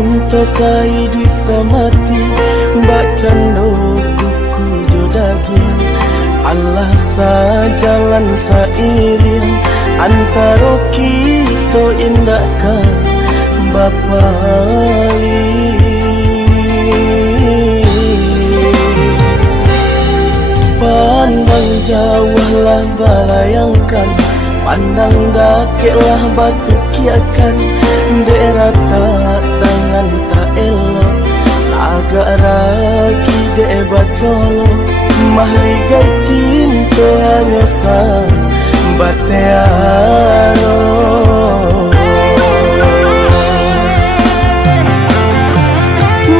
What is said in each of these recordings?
cinta saidi samati mbak cando kuku jodagin Allah sajalan sairing antara kita indahkan bapali pandang jauhlah balayangkan pandang dakeklah batu kiakan daerah tak tangan tak elok agak ragi dek bacolo mahligai cinta hanya sang batearo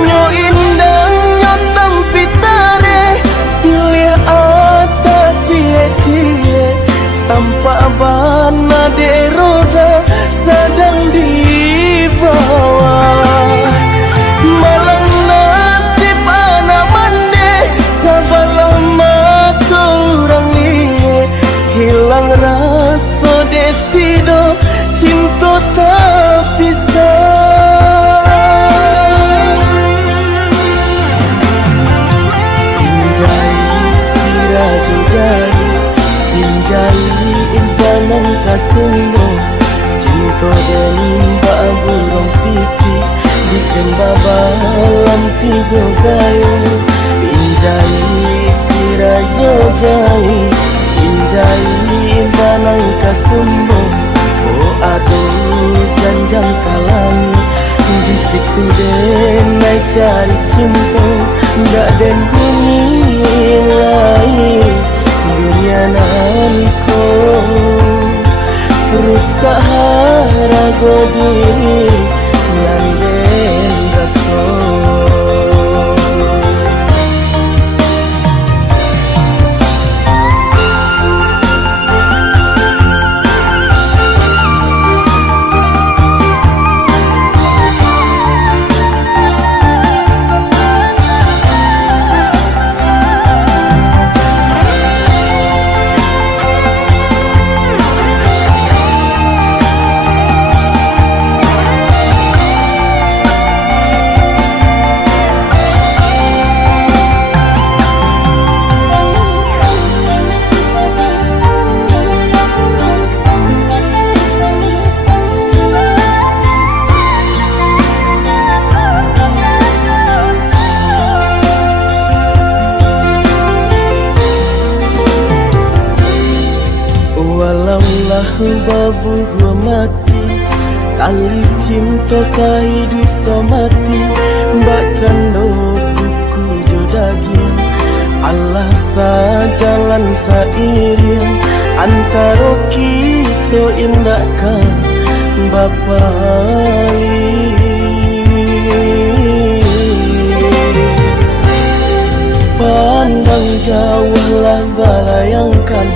nyo indang nyo tampitare pilih ata cie-cie tanpa bana de roda sedang di bawah malam nasib anak mande sabalah mata orang liye hilang rasa de tido cinta tak bisa pinjai siraju jari pinjai impanan kasunggo cinta dan burung pipi disembabalam tiga gayo pinjai sirajo jai pinjai banang kasumbo oh aduh janjang kalami di situ denai cari cinta ndak den bumi lain dunia nanko rusak rago diri landen raso babu gua mati tali cinta saidi samati mbak cando kuku jodagin Allah sajalan sairing antara kita indahkan bapali pandang jauhlah balayangkan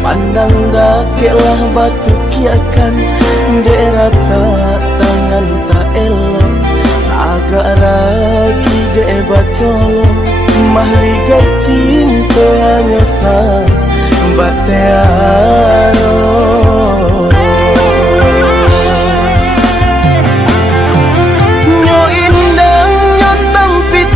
pandang dakeklah batu kiakan daerah tak tangan tak elok agak ragi dek bacolo mahligai cinta hanya sang batearo nyo indang nyo tampit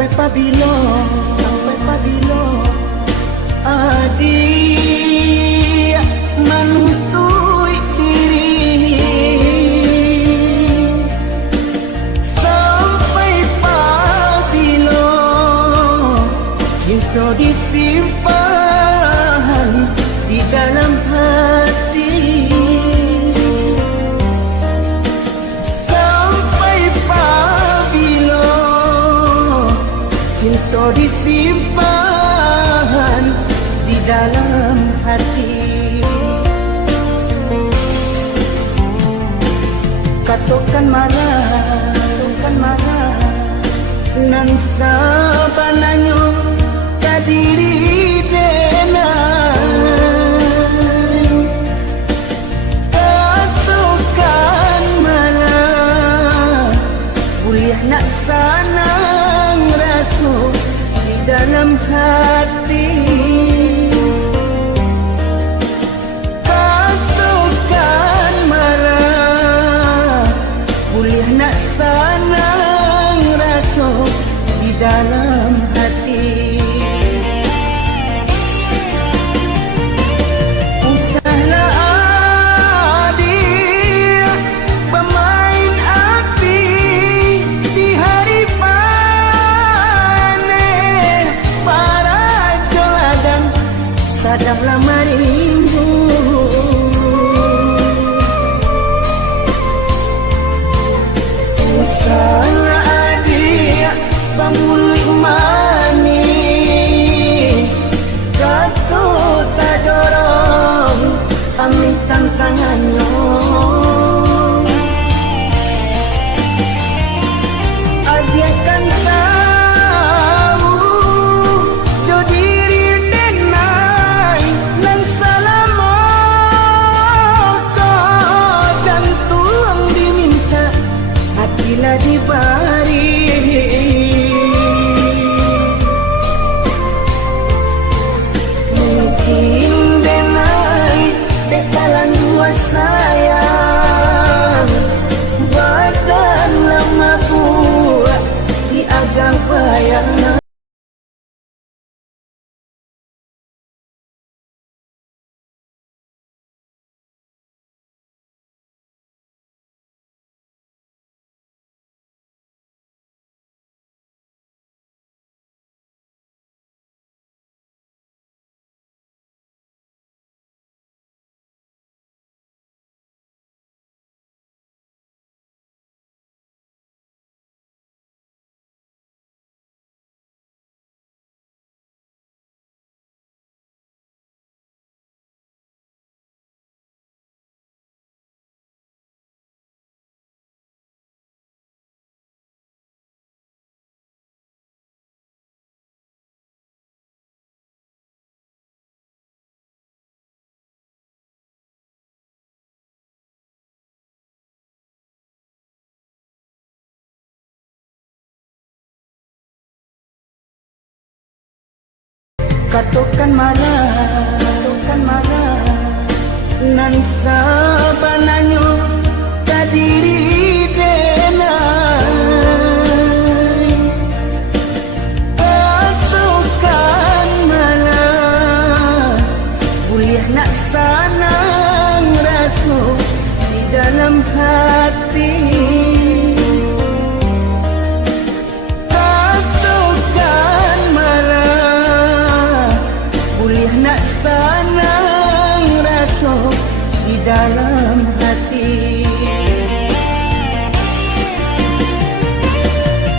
sampai pabilo adik manutui diri sampai pabilo cinta disimpan di dalam hati sampai kau disimpan di dalam hati. Katokan marah nan sabananyo kadiri denai. Katokan marah kuliah nak sanang rasu di dalam hati. Katokan marah kuliah nak sanang rasu di dalam hati. Usahlah adik pemain api di hari panen. Para joladang sadanglah merindu. Usahlah adik pamuli mani katu tak dorong amin tantangannya. Adik kan tahu jo diri denai nan salamo kau jantung diminta hatilah dibari. Sayang badan lama buat di agang bayang. Katokan marah nan sabananyo kadiri denai. Katokan marah kuliah nak sanang rasu di dalam hati. Nak sanang rasu di dalam hati.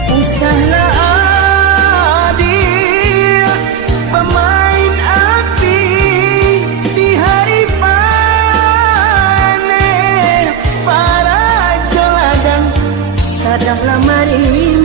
Usahlah adik pemain api di hari panen. Para joladang sadanglah mari